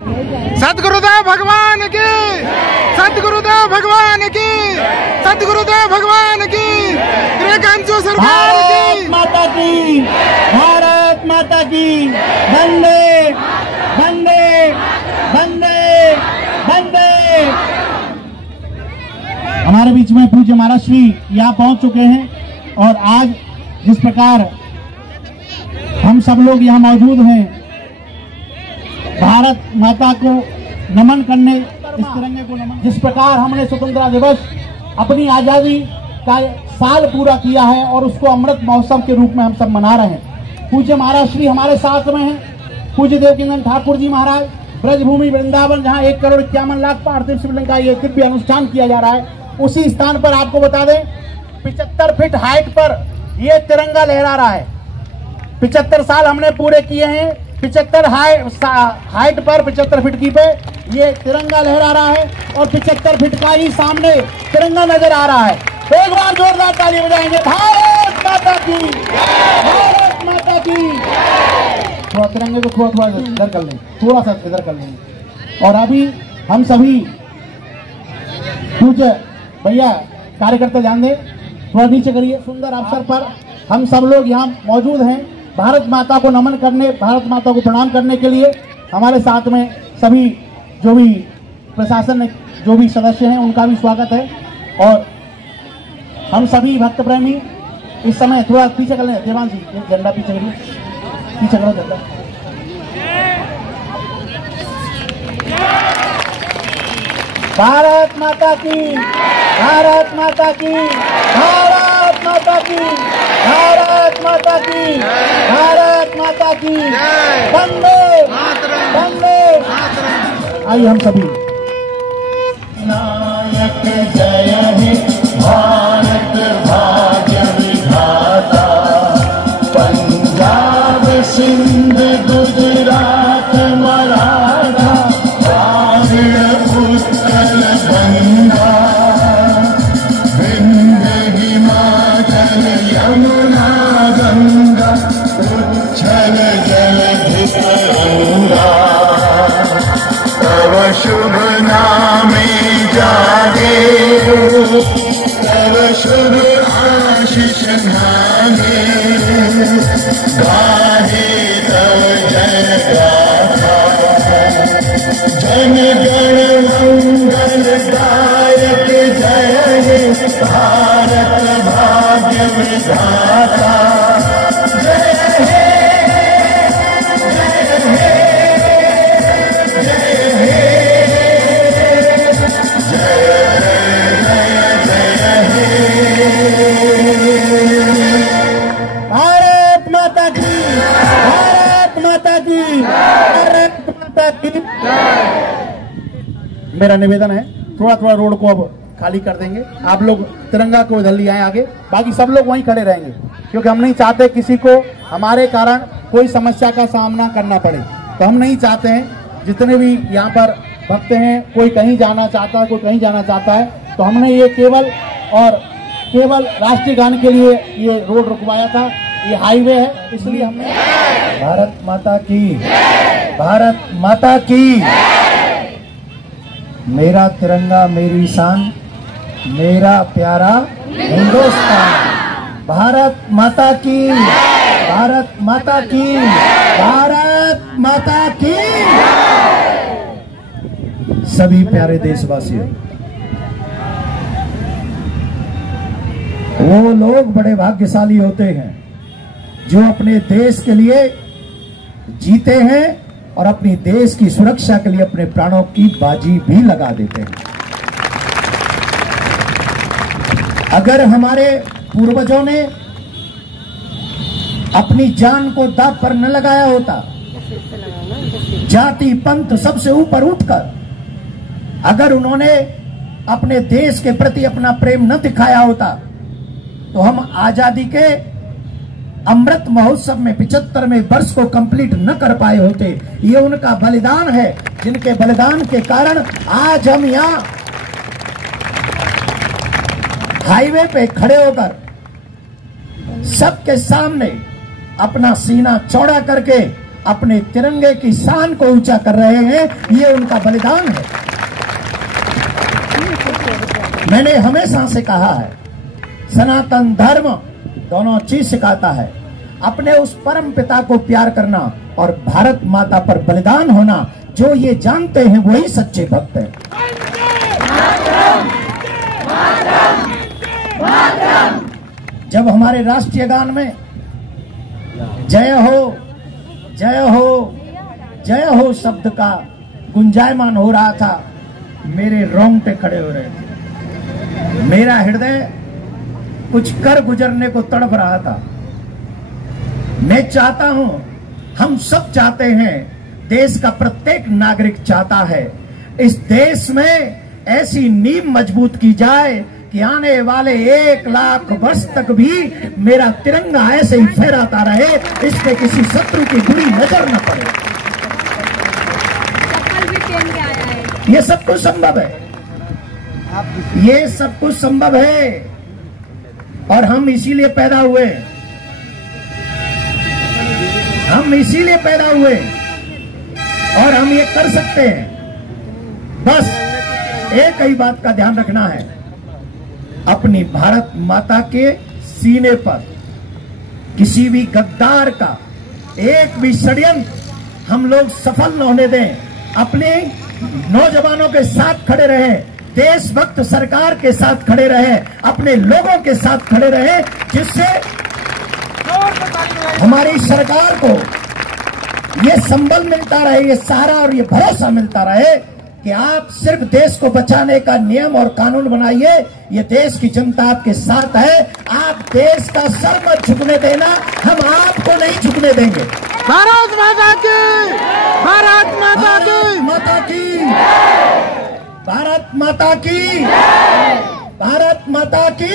सतगुरुदेव भगवान की, सतगुरुदेव भगवान की, सतगुरुदेव भगवान की, ग्रेगंजू सरकार की, माता की, भारत माता की, वंदे वंदे वंदे वंदे। हमारे बीच में पूज्य महाराज श्री यहाँ पहुंच चुके हैं और आज जिस प्रकार हम सब लोग यहाँ मौजूद हैं भारत माता को नमन करने, इस तिरंगे को नमन, जिस प्रकार हमने स्वतंत्रता दिवस अपनी आजादी का साल पूरा किया है और उसको अमृत महोत्सव के रूप में हम सब मना रहे हैं। पूज्य महाराज श्री हमारे साथ में हैं, पूज्य देवकीनंदन ठाकुर जी महाराज, ब्रजभूमि वृंदावन, जहां 1,51,00,000 पार्थिव शिवलिंग का ये दिव्य अनुष्ठान किया जा रहा है, उसी स्थान पर आपको बता दें 75 फीट हाइट पर ये तिरंगा लहरा रहा है। 75 साल हमने पूरे किए हैं। 75 हाइट पर 75 फीट की पे ये तिरंगा लहरा रहा है और 75 फीट का ही सामने तिरंगा नजर आ रहा है। तो एक बार जोरदार ताली बजाएंगे, भारत माता की, भारत माता की। थोड़ा तिरंगे को थोड़ा इधर कर लेंगे, थोड़ा सा इधर कर लेंगे। और अभी हम सभी पूज्य भैया कार्यकर्ता ध्यान दें, थोड़ा नीचे करिए। सुंदर अवसर पर हम सब लोग यहाँ मौजूद हैं भारत माता को नमन करने, भारत माता को प्रणाम करने के लिए। हमारे साथ में सभी जो भी प्रशासन जो भी सदस्य हैं उनका भी स्वागत है और हम सभी भक्त प्रेमी इस समय थोड़ा पीछे कर लें। देवान जी झंडा पीछे करिए, पीछे करो झंडा। भारत माता की, भारत माता की, भारत माता की, भारत माता की, भारत माता की, वंदे वंदे। आइए हम सभी। नायक जय हे भारत भाग्य विधाता, पंजाब सिंध गुजरात मराठा, उत्कल गंगा, विंध्य हिमाचल यमुना गंगा, उच्छल जलधि तरंगा, तव शुभ नामे जागे, तव शुभ आशीष मांगे, गाहे तव जय गाथा, जन गण मंगल दायक जय हे भारत भाग्य विधाता, जय हे जय हे जय हे भारत माता की, भारत माता की, भारत माता की। मेरा निवेदन है थोड़ा थोड़ा रोड को अब खाली कर देंगे। आप लोग तिरंगा को इधर ले आए आगे, बाकी सब लोग वहीं खड़े रहेंगे क्योंकि हम नहीं चाहते किसी को हमारे कारण कोई समस्या का सामना करना पड़े। तो हम नहीं चाहते हैं जितने भी यहाँ पर भक्त हैं, कोई कहीं जाना चाहता है, कोई कहीं जाना चाहता है, तो हमने ये केवल राष्ट्रीय गान के लिए ये रोड रुकवाया था। ये हाईवे है इसलिए हमने। भारत माता की, भारत माता की। मेरा तिरंगा मेरी शान, मेरा प्यारा हिंदुस्तान। भारत माता की, भारत माता की, भारत माता की। सभी प्यारे देशवासियों, वो लोग बड़े भाग्यशाली होते हैं जो अपने देश के लिए जीते हैं और अपनी देश की सुरक्षा के लिए अपने प्राणों की बाजी भी लगा देते हैं। अगर हमारे पूर्वजों ने अपनी जान को दांव पर न लगाया होता, जाति पंथ सबसे ऊपर उठकर अगर उन्होंने अपने देश के प्रति अपना प्रेम न दिखाया होता, तो हम आजादी के अमृत महोत्सव में 75वें वर्ष को कंप्लीट न कर पाए होते। ये उनका बलिदान है, जिनके बलिदान के कारण आज हम यहाँ हाईवे पे खड़े होकर सबके सामने अपना सीना चौड़ा करके अपने तिरंगे की शान को ऊंचा कर रहे हैं, ये उनका बलिदान है। मैंने हमेशा से कहा है, सनातन धर्म दोनों चीज सिखाता है, अपने उस परम पिता को प्यार करना और भारत माता पर बलिदान होना। जो ये जानते हैं वही सच्चे भक्त हैं। जब हमारे राष्ट्रीय गान में जय हो जय हो जय हो शब्द का गुंजायमान हो रहा था, मेरे रोंगटे खड़े हो रहे थे। मेरा हृदय कुछ कर गुजरने को तड़प रहा था। मैं चाहता हूं, हम सब चाहते हैं, देश का प्रत्येक नागरिक चाहता है, इस देश में ऐसी नींव मजबूत की जाए कि आने वाले 1 लाख वर्ष तक भी मेरा तिरंगा ऐसे ही फहराता रहे, इस पे किसी शत्रु की बुरी नजर न पड़े। ये सब कुछ संभव है, ये सब कुछ संभव है, और हम इसीलिए पैदा हुए, हम इसीलिए पैदा हुए, और हम ये कर सकते हैं। बस एक ही बात का ध्यान रखना है, अपनी भारत माता के सीने पर किसी भी गद्दार का एक भी षड्यंत्र हम लोग सफल न होने दें। अपने नौजवानों के साथ खड़े रहें, देशभक्त सरकार के साथ खड़े रहें, अपने लोगों के साथ खड़े रहें, जिससे हमारी सरकार को ये संबल मिलता रहे, ये सहारा और ये भरोसा मिलता रहे कि आप सिर्फ देश को बचाने का नियम और कानून बनाइए। ये देश की जनता आपके साथ है, आप देश का सर मत झुकने देना, हम आपको नहीं झुकने देंगे। भारत माता की, भारत माता की, माता की, भारत माता की, भारत माता की।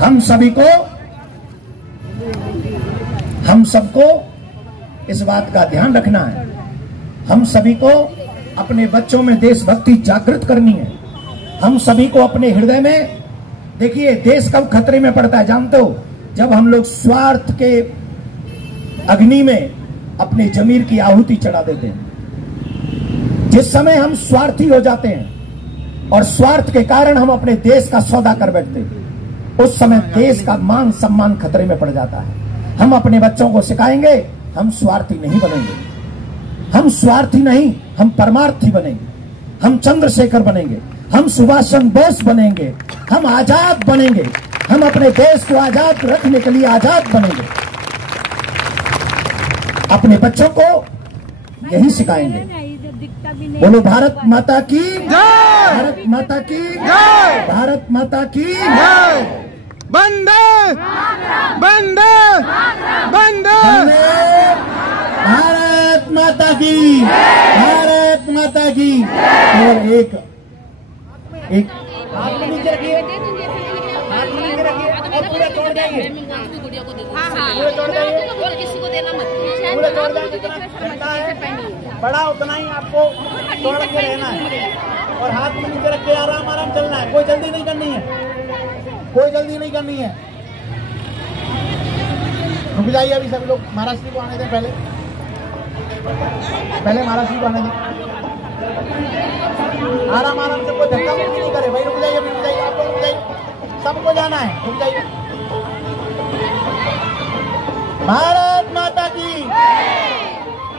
हम सबको इस बात का ध्यान रखना है, हम सभी को अपने बच्चों में देशभक्ति जागृत करनी है। हम सभी को अपने हृदय में, देखिए देश कब खतरे में पड़ता है जानते हो? जब हम लोग स्वार्थ के अग्नि में अपने जमीर की आहुति चढ़ा देते हैं। जिस समय हम स्वार्थी हो जाते हैं और स्वार्थ के कारण हम अपने देश का सौदा कर बैठते हैं, उस समय देश का मान सम्मान खतरे में पड़ जाता है। हम अपने बच्चों को सिखाएंगे, हम स्वार्थी नहीं बनेंगे, हम स्वार्थी नहीं, हम परमार्थी बनेंगे, हम चंद्रशेखर बनेंगे, हम सुभाष चंद्र बोस बनेंगे, हम आजाद बनेंगे, हम अपने देश को आजाद रखने के लिए आजाद बनेंगे। अपने बच्चों को यही सिखाएंगे। बोलो भारत माता की जय, भारत माता की जय, भारत माता की जय। वंदे वंदे वंदे, भारत माता की, भारत माता की। और एक हाथ में नीचे रखिए, हाथ में नीचे रखिए और पूरा छोड़ जाइए, पूरा छोड़ जाइए, किसी को देना मत, पूरा छोड़ जाइए। जितना है बड़ा उतना ही आपको छोड़ के रहना है, और हाथ में नीचे रख के आराम आराम चलना है। कोई जल्दी नहीं करनी है, कोई जल्दी नहीं करनी है। रुक जाइए, अभी सभी लोग महाराष्ट्र को आने दें, पहले महाराष्ट्र को आने दें। आराम आराम से, कोई धक्का मुक्की नहीं करे भाई। रुक जाइए, रुक जाइए, आप लोग रुक जाइए, सबको जाना है, रुक जाइए। भारत माता की।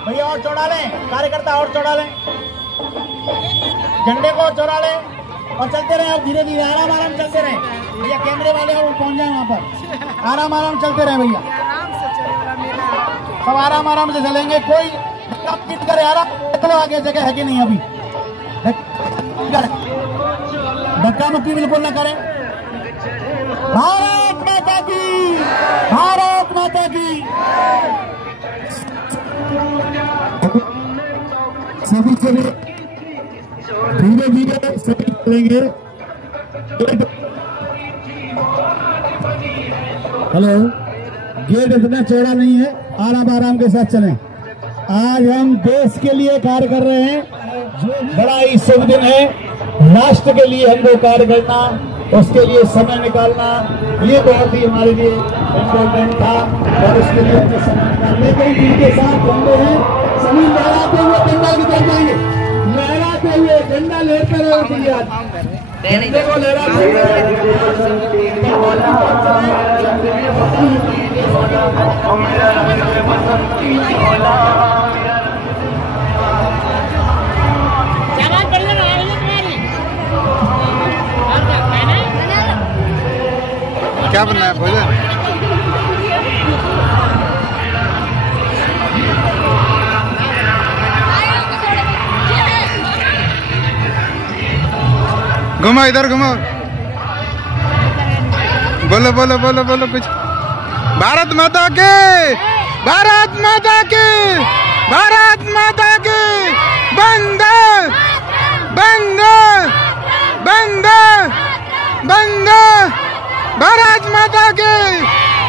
भैया और चौड़ा लें, कार्यकर्ता और चौड़ा लें, झंडे को और चौड़ा लें, और चलते रहे आप धीरे धीरे, आराम आराम चलते रहे भैया। कैमरे वाले और पहुंच जाए वहां पर, आराम आराम चलते रहे भैया, सब आराम आराम से चलेंगे। कोई धक्का मुक्की करे, आराम चलो, आगे जगह है कि नहीं? अभी धक्का मुक्की बिल्कुल न करें। भारत माता की, भारत माता की। सभी चले, धीरे धीरे सभी चलेंगे। हेलो, गेट इतना चौड़ा नहीं है, आराम आराम के साथ चलें। आज हम देश के लिए कार्य कर रहे हैं, बड़ा ही शुभ दिन है। राष्ट्र के लिए हमको कार्य करना उसके लिए समय निकालना ये बहुत ही हमारे लिए इम्पोर्टेंट था और उसके लिए अपने समय निकालने के जिनके साथ झंडे हैं सभी लहराते हुए झंडा की तरफ जाएंगे, लहराते हुए झंडा लेकर झंडे को लहराते क्या बनना है भोजन? घुमाओ इधर घुमाओ, बोलो बोलो बोलो बोलो कुछ। भारत माता के, भारत माता के, भारत माता के, बंदे बंदे बंदे बंदे, भारत माता के,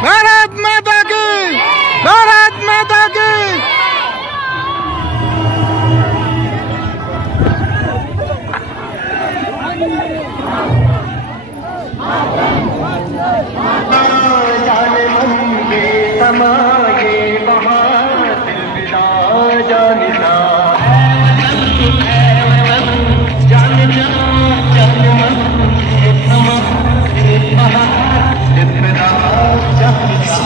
भारत माता के, भारत माता के। जाने मन के समाये वहाँ दिल विदा जाने जा, जाने जा जाने मन के समाये वहाँ दिल विदा जाने जा।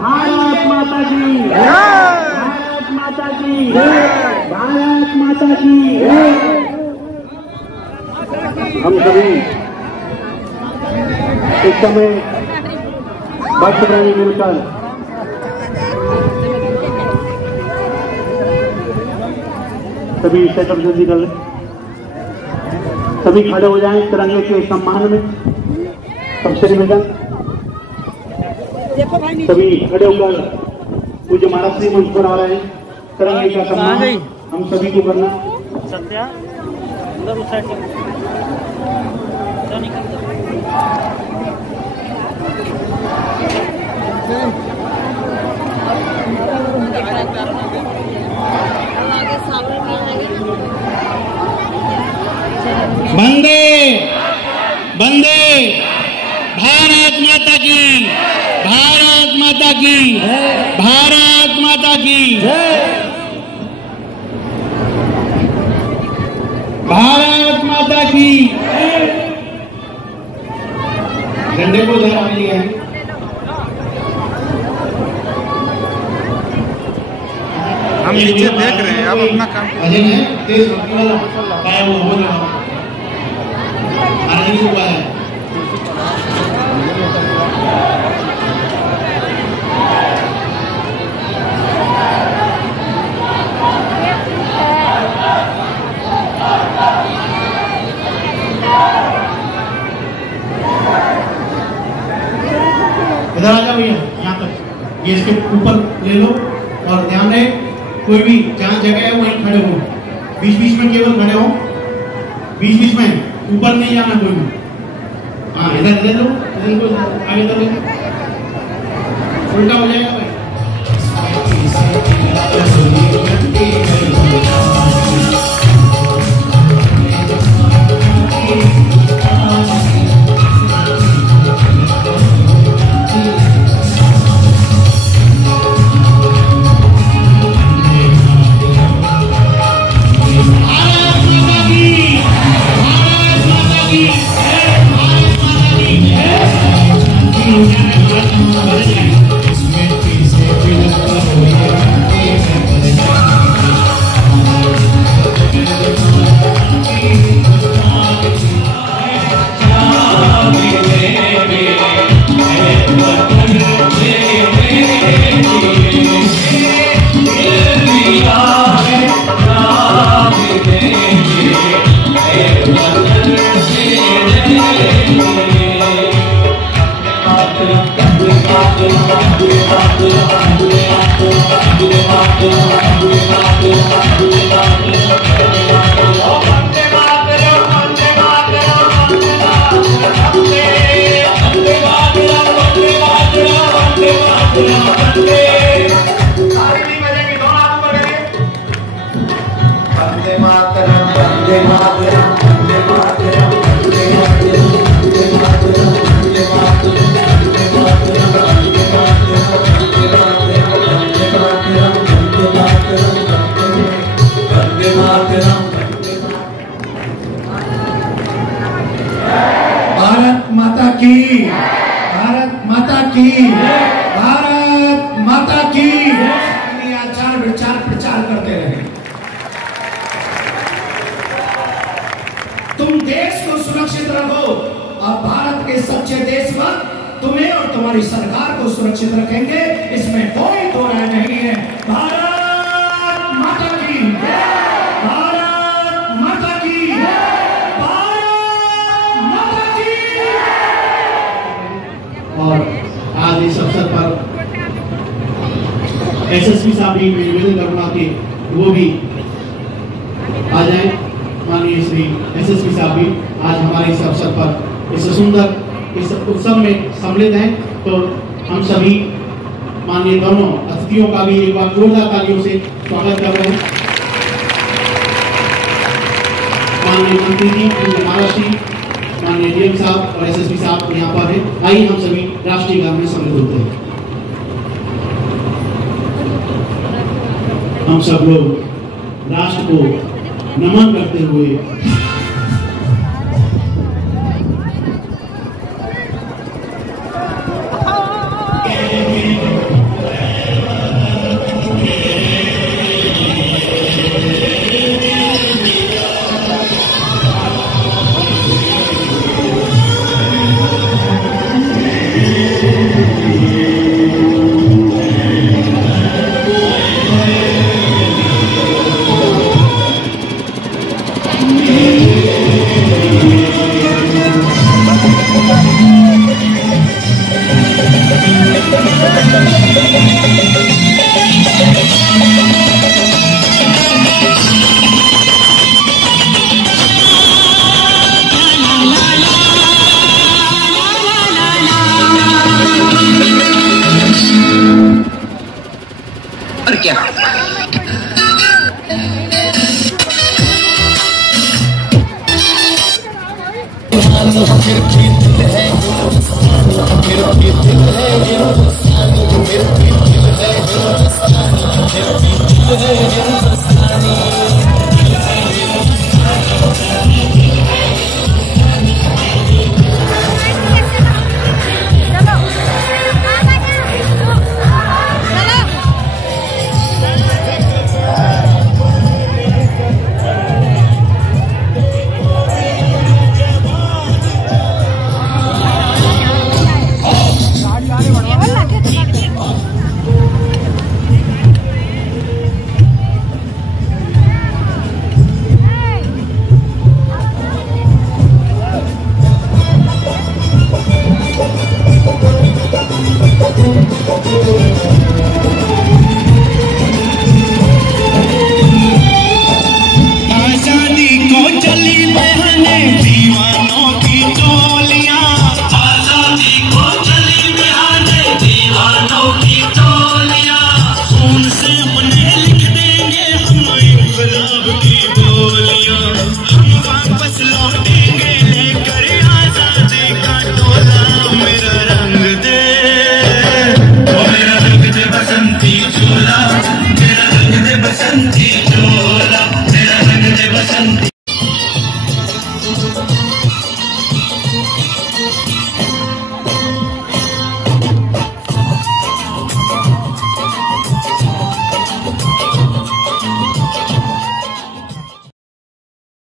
भारत माता की, भारत माता की, भारत माता की। हम सभी इस समय भक्तप्रेमी मिलकर सभी सेटअप जल्दी कर लें, सभी खड़े हो जाएं तिरंगे के सम्मान में। सबसे निवेदन सभी खड़े होकर पूज्य महाराज श्री मंच पर आ रहे हैं, तिरंगे का सम्मान हम सभी को करना। वंदे वंदे भारत माता की, भारत माता की, भारत माता की, भारत माता की। झंडे को लहरा लिया है। हम नीचे देख रहे हैं, अब अपना काम अजय है तेज भक्ति वाला काय वो हो रहा है आने को हुआ है। इधर आ जाओ भैया, यहाँ तक ये इसके ऊपर ले लो और ध्यान रहे कोई भी जहाँ जगह है वहीं खड़े हो, बीच बीच में केवल खड़े हो, बीच बीच में, ऊपर नहीं जाना कोई भी। हाँ इधर ले लो, इधर आगे तो उल्टा हो जाएगा भाई। इसमें वंदे मातरम। भारत माता की, भारत माता की, भारत माता की। आचार विचार प्रचार करते रहे। तुम देश को सुरक्षित रखो और भारत के सच्चे देशभक्त तुम्हें और तुम्हारी सरकार को सुरक्षित रखेंगे, इसमें कोई दो राय नहीं है। भारत माता की, भारत माता की, भारत माता की। और आज इस अवसर पर एसएसपी साहब भी मैं निवेदन करूंगा कि वो भी आ जाए। माननीय श्री एसएसपी साहब भी आज हमारे इस अवसर पर इस सुंदर इस उत्सव में सम्मिलित हैं, तो हम सभी माननीय दोनों अतिथियों का भी एक बार जोरदार तालियों से स्वागत कर रहे हैं। माननीय मंत्री जी, महाराष्ट्र, माननीय डीएम साहब और एसएसपी साहब यहाँ पर हैं। आइए हम सभी राष्ट्रीय गान में सम्मिलित होते हैं। हम सब लोग राष्ट्र को नमन करते हुए क्या फिर भी दिल है